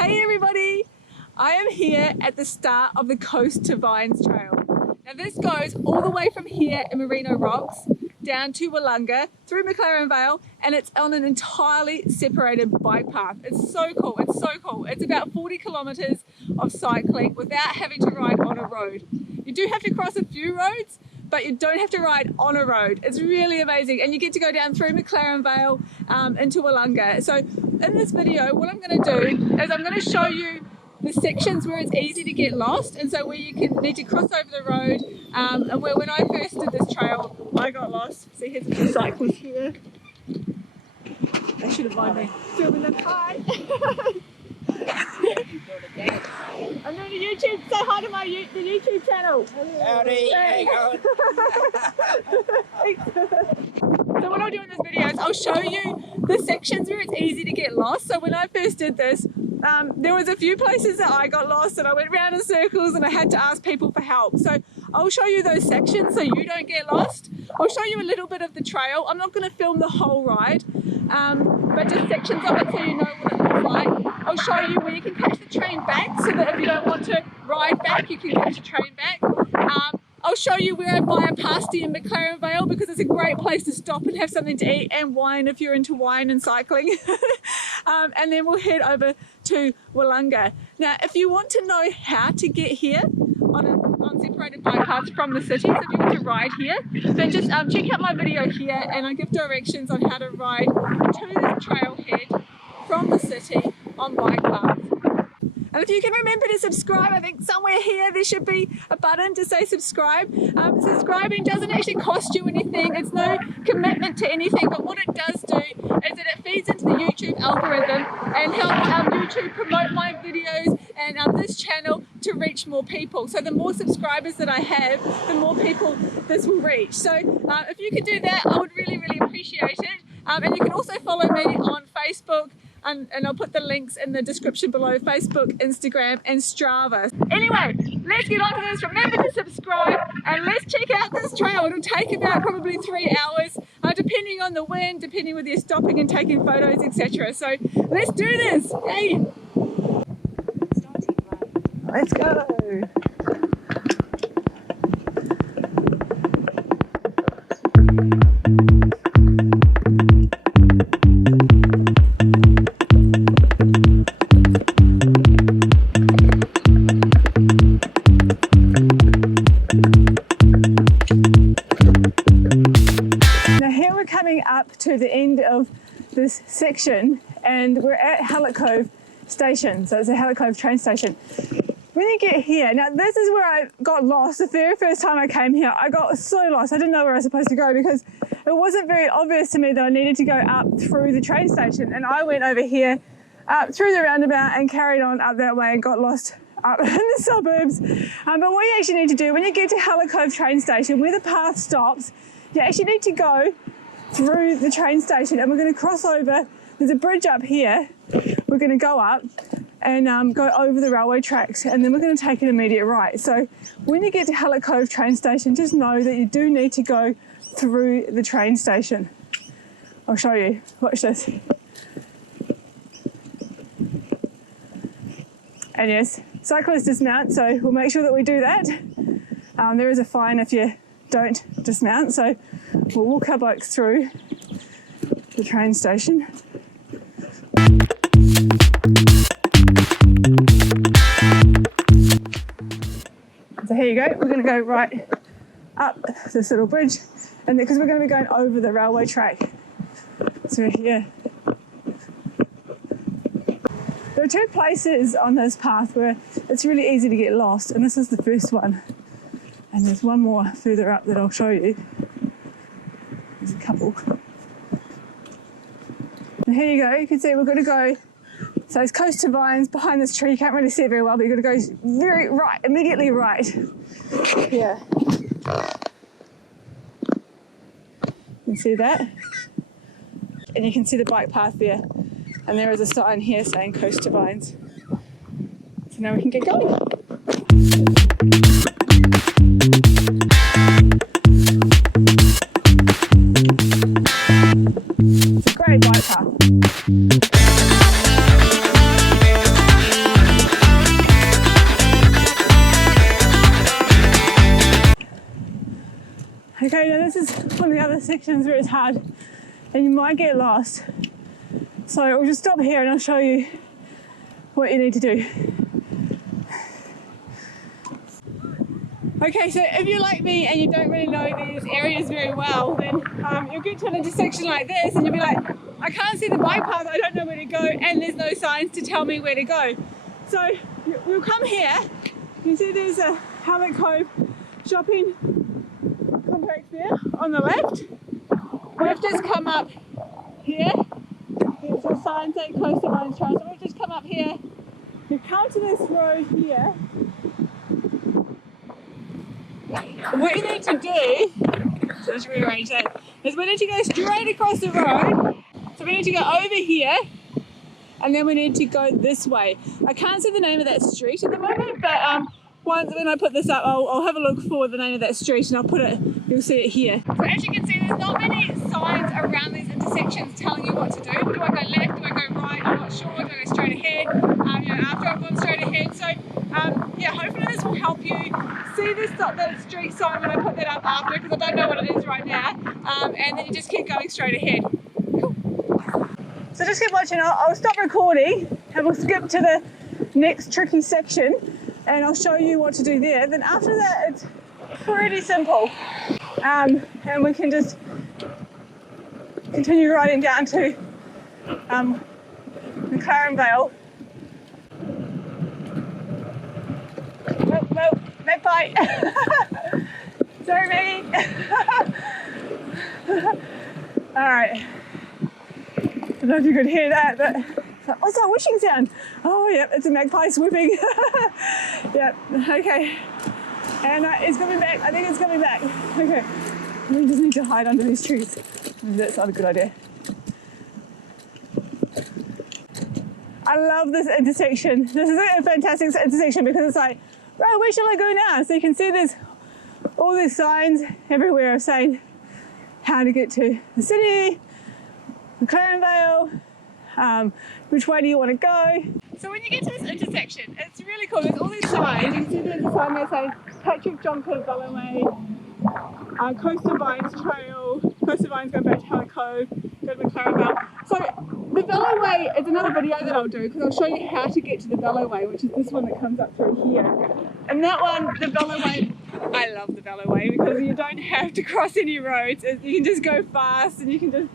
Hey everybody! I am here at the start of the Coast to Vines Trail. Now this goes all the way from here in Marino Rocks down to Willunga, through McLaren Vale, and it's on an entirely separated bike path. It's so cool, it's so cool. It's about 40 kilometres of cycling without having to ride on a road. You do have to cross a few roads, but you don't have to ride on a road. It's really amazing, and you get to go down through McLaren Vale into Willunga. So in this video, what I'm going to do is I'm going to show you the sections where it's easy to get lost, and so where you need to cross over the road, and where when I first did this trail, I got lost. So here's the cyclists here. They should have mind me filming them. Hi! I'm doing a YouTube. Say hi to the YouTube channel. Howdy, how you going? So what I'll do in this video is I'll show you the sections where it's easy to get lost. So when I first did this, there was a few places that I got lost and I went round in circles and I had to ask people for help. So I'll show you those sections so you don't get lost. I'll show you a little bit of the trail. I'm not going to film the whole ride, but just sections of it so you know what it looks like. I'll show you where you can catch the train back so that if you don't want to ride back, you can catch a train back. I'll show you where I buy a pasty in McLaren Vale because it's a great place to stop and have something to eat, and wine if you're into wine and cycling. And then we'll head over to Willunga. Now, if you want to know how to get here on separated bike paths from the city, so if you want to ride here, then just check out my video here and I give directions on how to ride to this trailhead from the city on bike paths. And if you can remember to subscribe, I think somewhere here there should be a button to say subscribe. Subscribing doesn't actually cost you anything, it's no commitment to anything, but what it does do is that it feeds into the YouTube algorithm and helps YouTube promote my videos and this channel to reach more people. So the more subscribers that I have, the more people this will reach. So if you could do that, I would really, really appreciate it. And you can also follow me on Facebook. And I'll put the links in the description below: Facebook, Instagram and Strava. Anyway, let's get on to this. Remember to subscribe and let's check out this trail. It'll take about probably 3 hours, depending on the wind, depending whether you're stopping and taking photos, etc. So let's do this. Hey! Let's go! Up to the end of this section and we're at Hallett Cove station, so it's a Hallett Cove train station. When you get here, now this is where I got lost. The very first time I came here, I got so lost. I didn't know where I was supposed to go because it wasn't very obvious to me that I needed to go up through the train station, and I went over here up through the roundabout and carried on up that way and got lost up in the suburbs. But what you actually need to do when you get to Hallett Cove train station, where the path stops, you actually need to go through the train station, and we're going to cross over. There's a bridge up here. We're going to go up and go over the railway tracks, and then we're going to take an immediate right. So when you get to Hallett Cove train station, just know that you do need to go through the train station. I'll show you. Watch this. And yes, cyclists dismount, so we'll make sure that we do that. There is a fine if you don't dismount, so we'll walk our bikes through the train station. So here you go, we're going to go right up this little bridge, and because we're going to be going over the railway track. So here. There are two places on this path where it's really easy to get lost, and this is the first one. And there's one more further up that I'll show you. There's a couple. And here you go, you can see we're going to go, so it's Coast to Vines behind this tree. You can't really see it very well, but you're going to go very right, immediately right. Yeah. You can see that? And you can see the bike path there. And there is a sign here saying Coast to Vines. So now we can get going. It's a great bike path. Okay, now this is one of the other sections where it's hard and you might get lost. So we'll just stop here and I'll show you what you need to do. Okay, so if you're like me and you don't really know these areas very well, then you'll get to an intersection like this and you'll be like, I can't see the bike path, I don't know where to go, and there's no signs to tell me where to go. So you'll come here, you see there's a Hallett Cove shopping complex there on the left. We've just come up here, there's a sign saying Coast of Vines Trail, so we've just come up here, you come to this road here. What you need to do, so let's rearrange that, is we need to go straight across the road. So we need to go over here and then we need to go this way. I can't see the name of that street at the moment, but once when I put this up, I'll have a look for the name of that street and I'll put it, you'll see it here. So as you can see, there's not many signs around these intersections telling you what to do. Do I go left? Do I go right? I'm not sure. Do I go straight ahead? After I've gone straight ahead. So yeah, hopefully this will help you see this that street sign when I put that up after, because I don't know what it is right now. And then you just keep going straight ahead. Cool. So just keep watching. I'll stop recording and we'll skip to the next tricky section and I'll show you what to do there. Then after that, it's pretty simple. And we can just continue riding down to McLaren Vale. Well, magpie. Sorry, Maggie. All right. I don't know if you could hear that, but oh, it's a wishing sound. Oh, yep, it's a magpie swooping. Yep, okay. And it's coming back. I think it's coming back. Okay. We just need to hide under these trees. That's not a good idea. I love this intersection. This is a fantastic intersection because it's like, right, where shall I go now? So you can see there's all these signs everywhere saying how to get to the city, McLaren Vale, which way do you want to go. So when you get to this intersection, it's really cool. There's all these signs. You can see there's a sign there saying Patrick Jonker Bellaway, Coast of Vines Trail, Coast of Vines go back to Hallett Cove, go to McLaren Vale. So the Bellaway is another video that I'll do because I'll show you how to get to the Bellaway, which is this one that comes up through here. And that one, the Bellaway, I love the Bellaway because you don't have to cross any roads. You can just go fast and you can just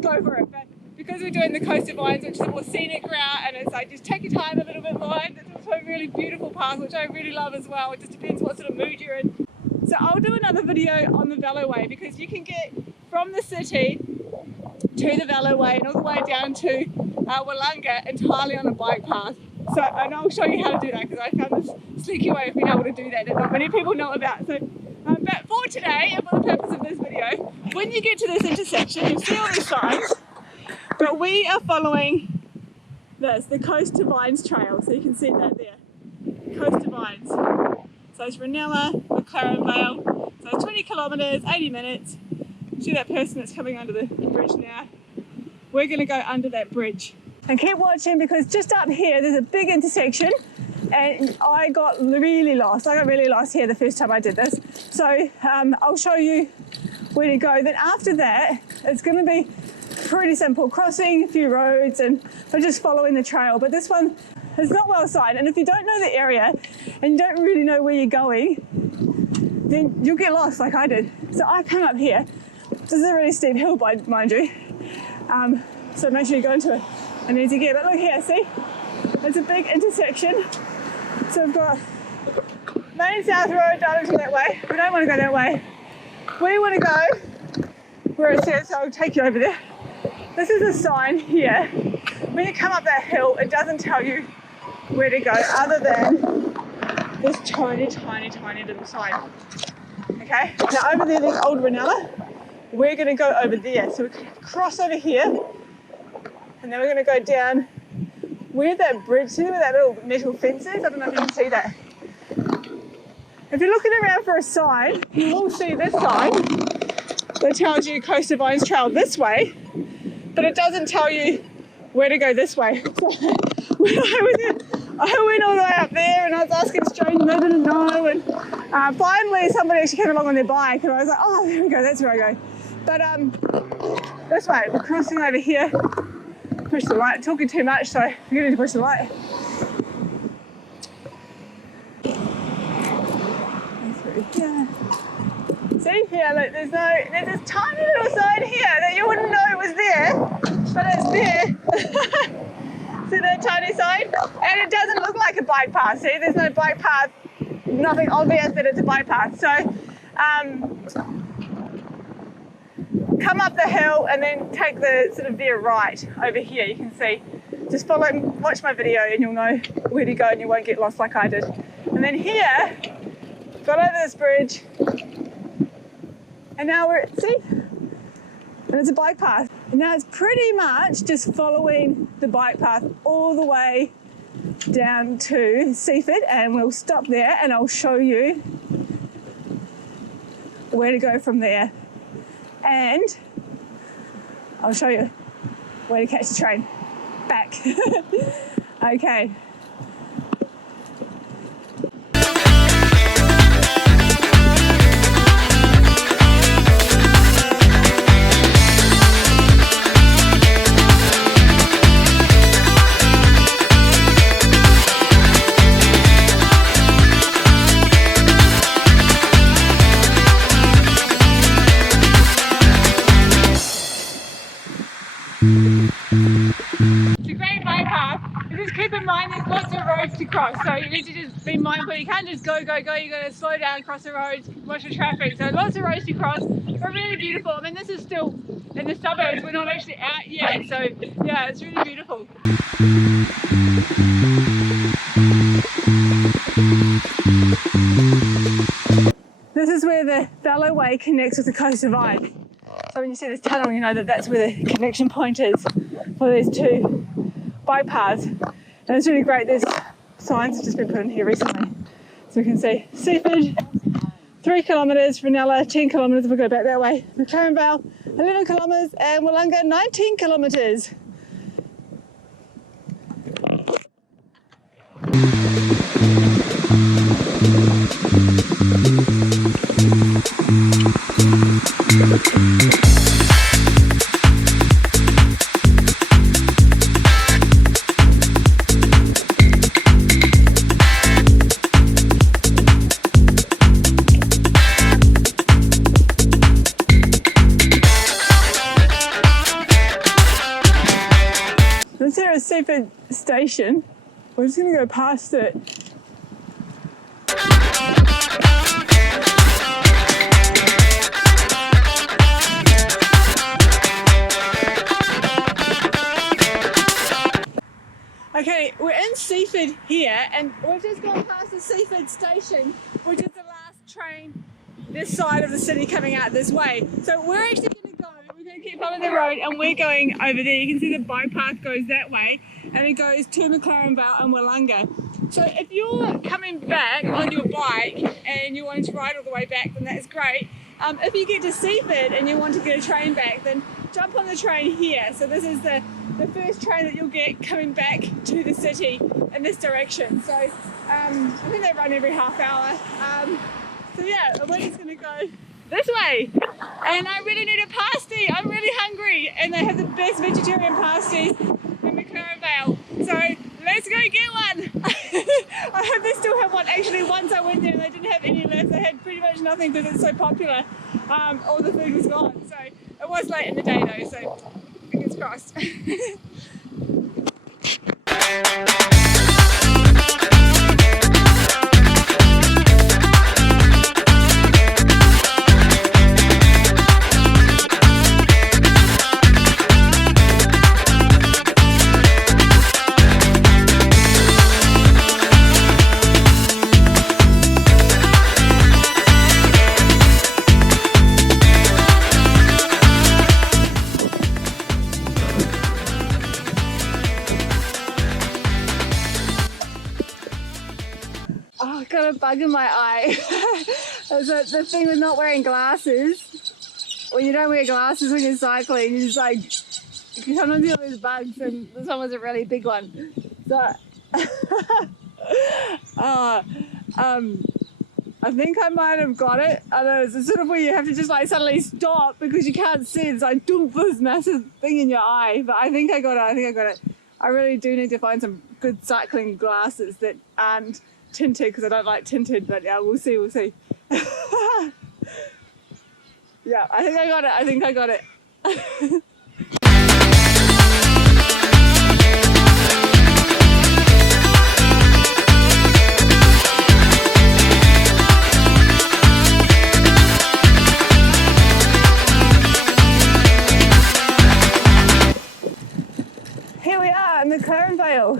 go for it. But because we're doing the Coast of Vines, which is a more scenic route, and it's like just take your time a little bit more. It's also a really beautiful path, which I really love as well. It just depends what sort of mood you're in. So I'll do another video on the Bellaway because you can get from the city to the Bellaway and all the way down to Willunga entirely on a bike path. So, and I'll show you how to do that because I found this sneaky way of being able to do that not many people know about. So, but for today and for the purpose of this video, when you get to this intersection, you'll see all these signs. But we are following this, the Coast of Vines Trail. So you can see that there, Coast of Vines. So it's Ranella, McLaren Vale. So it's 20 kilometres, 80 minutes. See that person that's coming under the bridge now? We're going to go under that bridge. And keep watching because just up here there's a big intersection and I got really lost. I got really lost here the first time I did this. So I'll show you where to go. Then after that, it's going to be pretty simple, crossing a few roads and just following the trail. But this one is not well signed, and if you don't know the area and you don't really know where you're going, then you'll get lost like I did. So I come up here. This is a really steep hill, mind you. So make sure you go into an easy gear. But look here, see? It's a big intersection. So we've got Main South Road down into that way. We don't want to go that way. We want to go where it says, so I'll take you over there. This is a sign here. When you come up that hill, it doesn't tell you where to go other than this tiny, tiny, tiny little sign. Okay, now over there, there's Old Ranella. We're going to go over there. So we cross over here, and then we're going to go down where that bridge, see where that little metal fence is? I don't know if you can see that. If you're looking around for a sign, you will see this sign that tells you Coast of Vines Trail this way, but it doesn't tell you where to go this way. So when I went all the way up there and I was asking strangers, they didn't know, and Finally, somebody actually came along on their bike, and I was like, oh, there we go, that's where I go. But this way, we're crossing over here. Push the light, talking too much, so I'm going to push the light. Through here. See here, look, there's this tiny little sign here that you wouldn't know it was there, but it's there. See that tiny sign? And it doesn't look like a bike path. See, there's no bike path, nothing obvious that it's a bike path. So come up the hill and then take the sort of veer right over here. You can see, just follow, watch my video and you'll know where to go and you won't get lost like I did. And then here, got over this bridge, and now we're at sea, and it's a bike path. And now it's pretty much just following the bike path all the way down to Seaford, and we'll stop there and I'll show you where to go from there. And I'll show you where to catch the train back. Okay. To cross, so you need to just be mindful. You can't just go. You're going to slow down, cross the roads, watch the traffic. So lots of roads to cross, but really beautiful. I mean, this is still in the suburbs. We're not actually out yet, so yeah, it's really beautiful. This is where the Vale Way connects with the Coast Divide. So when you see this tunnel, you know that that's where the connection point is for these two bike paths. And it's really great. There's signs have just been put in here recently. So we can see Seaford, 3 kilometres, Ranella, 10 kilometres if we go back that way. McLaren Vale, 11 kilometres, and Willunga, 19 kilometres. Seaford station. We're just going to go past it. Okay, we're in Seaford here, and we've just gone past the Seaford station, which is the last train this side of the city coming out this way. So we're actually going to go. We're going to keep following the road, and we're going over there. You can see the bike path goes that way, and it goes to McLaren Vale and Willunga. So if you're coming back on your bike and you want to ride all the way back, then that's great. If you get to Seaford and you want to get a train back, then jump on the train here. So this is the first train that you'll get coming back to the city in this direction. So I think they run every half hour. So yeah, we're just going to go this way. And I really need a pasty. I'm really hungry. And they have the best vegetarian pasties in McLaren Vale. So let's go get one. I hope they still have one. Actually, once I went there and they didn't have any left. They had pretty much nothing because it's so popular. All the food was gone. So it was late in the day though, so fingers crossed. Got a bug in my eye. That's the thing with not wearing glasses. When you don't wear glasses when you're cycling, you just like, sometimes you lose bugs, and this one was a really big one. So, I think I might have got it. I know it's sort of where you have to just like suddenly stop because you can't see. It's like dump this massive thing in your eye. But I think I got it. I really do need to find some good cycling glasses that aren't tinted because I don't like tinted. But yeah, we'll see. Yeah, I think I got it. Here we are in McLaren Vale.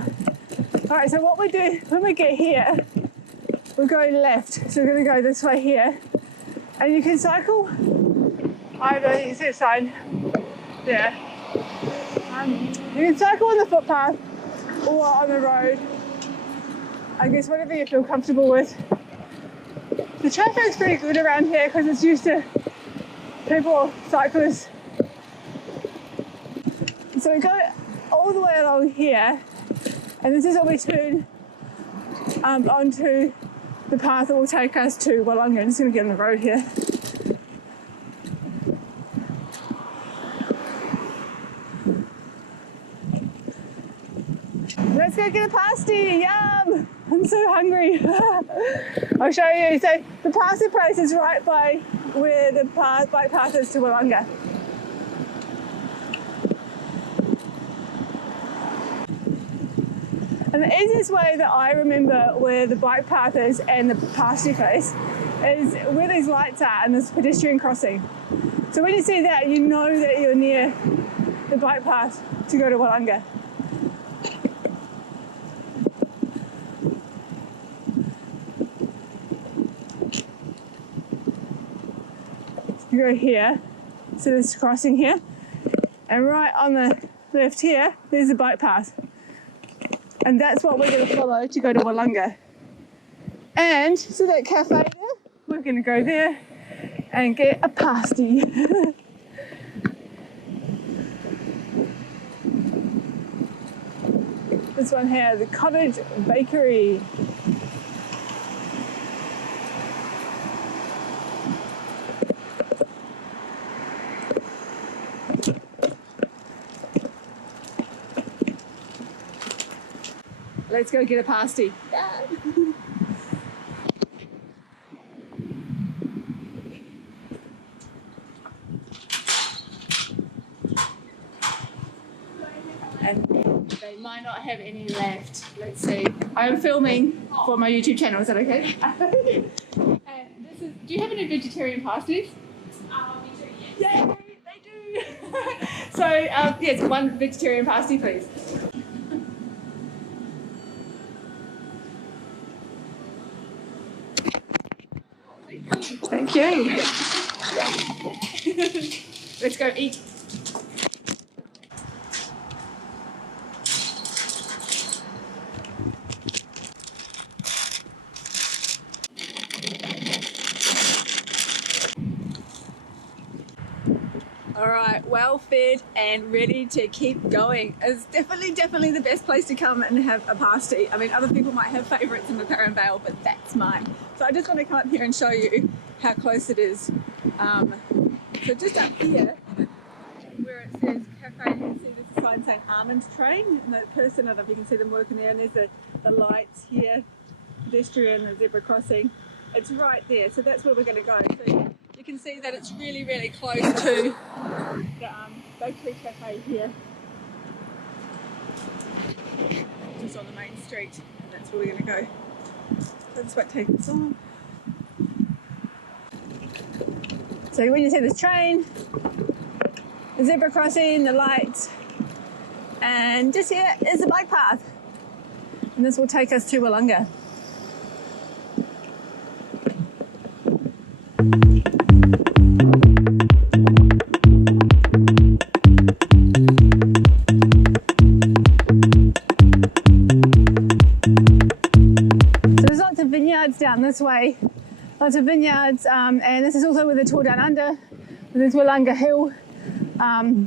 Alright, so what we do when we get here, we're going left. So we're going to go this way here. And you can cycle either, you can see a sign there. You can cycle on the footpath or on the road. I guess whatever you feel comfortable with. The traffic's pretty good around here because it's used to people, cyclists. So we go all the way along here, and this is where we turn onto the path that will take us to Willunga. I'm just going to get on the road here. Let's go get a pasty, yum! I'm so hungry. I'll show you. So the pasty place is right by where the bike path is to Willunga. And the easiest way that I remember where the bike path is and the pasty place is where these lights are and this pedestrian crossing. So when you see that, you know that you're near the bike path to go to Willunga. You go here, so this crossing here, and right on the left here, there's the bike path. And that's what we're going to follow to go to Willunga. And so that cafe there, we're going to go there and get a pasty. This one here, the Cottage Bakery. Let's go get a pasty. Yeah. And they might not have any left. Let's see. I'm filming for my YouTube channel. Is that okay? And this is. Do you have any vegetarian pasties? We do. Yes. Yay, they do. So yes, one vegetarian pasty, please. Thank you. Let's go eat. All right, well fed and ready to keep going. It's definitely the best place to come and have a pasty. I mean, other people might have favourites in McLaren Vale, but that's mine. So I just want to come up here and show you how close it is. So just up here, where it says cafe, you can see there's a sign saying almond train, and that person, I don't know if you can see them working there, and there's the lights here, pedestrian, the zebra crossing. It's right there, so that's where we're going to go. So you can see that it's really close to the bakery cafe here, just on the main street, and that's where we're going to go. So this won't take us on. So when you see this train, the zebra crossing, the lights, and just here is the bike path, and this will take us to Willunga. Vineyards down this way, lots of vineyards, and this is also where the tour down under. There's Willunga Hill,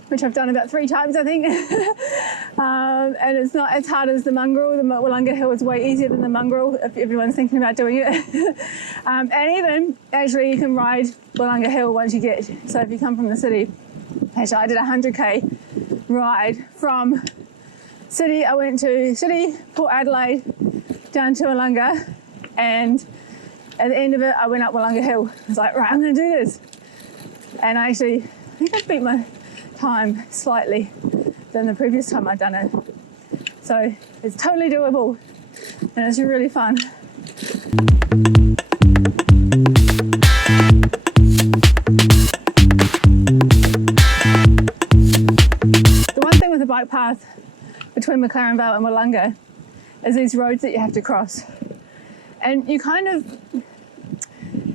which I've done about 3 times, I think. And it's not as hard as the mongrel. The Willunga Hill is way easier than the mongrel if everyone's thinking about doing it. And even, actually, you can ride Willunga Hill once you get, so if you come from the city, actually I did a 100k ride from city. I went to city, Port Adelaide, down to Willunga, and at the end of it, I went up Willunga Hill. I was like, right, I'm going to do this. And I think I beat my time slightly than the previous time I'd done it. So it's totally doable, and it's really fun. The one thing with the bike path between McLaren Vale and Willunga is these roads that you have to cross. And you kind of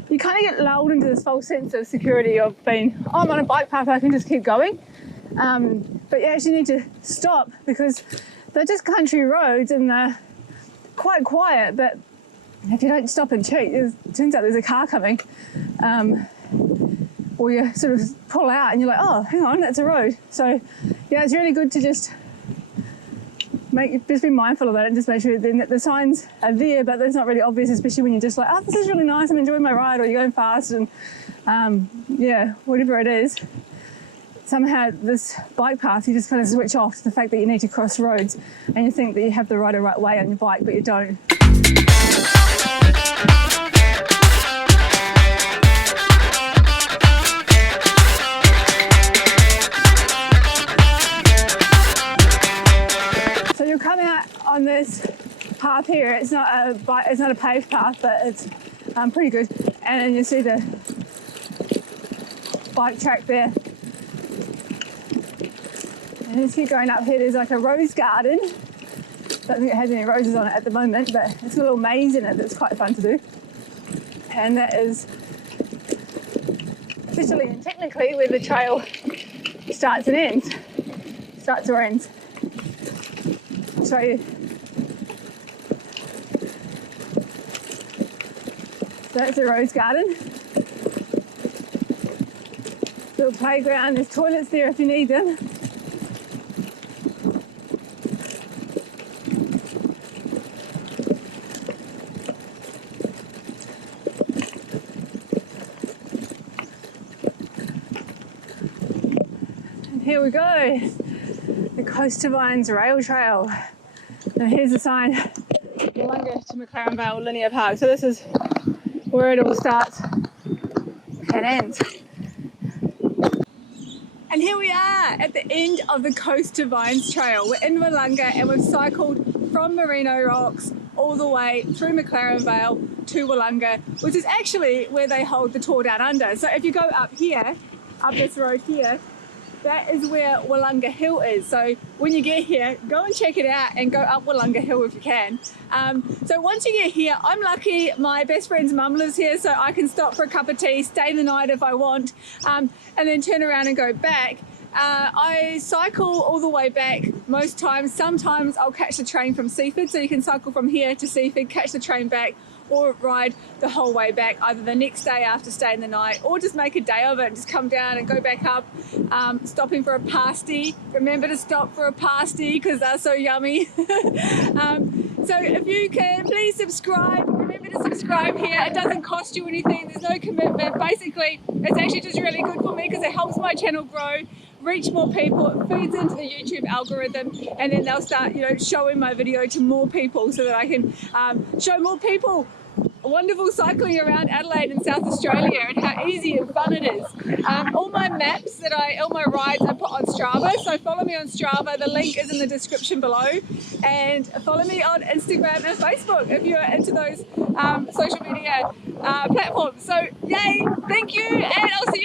get lulled into this false sense of security of being, oh, I'm on a bike path, I can just keep going. But you actually need to stop because they're just country roads and they're quite quiet, but if you don't stop and check, it turns out there's a car coming. Or you sort of pull out and you're like, oh, hang on, that's a road. So yeah, it's really good to just be mindful of that and just make sure that the signs are there, but that's not really obvious, especially when you're just like, oh, this is really nice, I'm enjoying my ride, or you're going fast, and yeah, whatever it is. Somehow this bike path, you just kind of switch off to the fact that you need to cross roads, and you think that you have the right way on your bike, but you don't. So you'll come out on this path here. It's not a paved path, but it's pretty good. And then you see the bike track there. And as you're going up here, there's like a rose garden. Don't think it has any roses on it at the moment, but it's a little maze in it that's quite fun to do. And that is officially and technically where the trail starts and ends. Starts or ends. I'll show you. So that's the rose garden. Little playground, there's toilets there if you need them. And here we go, the Coast to Vines Rail Trail. Now here's the sign, Willunga to McLaren Vale Linear Park. So this is where it all starts and ends. And here we are at the end of the Coast to Vines Trail. We're in Willunga and we've cycled from Marino Rocks all the way through McLaren Vale to Willunga, which is actually where they hold the Tour Down Under. So if you go up here, up this road here, that is where Willunga Hill is. So when you get here, go and check it out and go up Willunga Hill if you can. So once you get here, I'm lucky my best friend's mum lives here, so I can stop for a cup of tea, stay the night if I want, and then turn around and go back. I cycle all the way back most times. Sometimes I'll catch the train from Seaford, so you can cycle from here to Seaford, catch the train back, or ride the whole way back either the next day after staying the night, or just make a day of it and just come down and go back up, stopping for a pasty. Remember to stop for a pasty because they're so yummy. So if you can, please subscribe. Remember to subscribe here. It doesn't cost you anything. There's no commitment. Basically, it's actually just really good for me because it helps my channel grow, reach more people. It feeds into the YouTube algorithm, and then they'll start, showing my video to more people so that I can show more people wonderful cycling around Adelaide and South Australia and how easy and fun it is. All my maps all my rides I put on Strava, so follow me on Strava. The link is in the description below, and follow me on Instagram and Facebook if you're into those social media platforms. So yay, thank you, and I'll see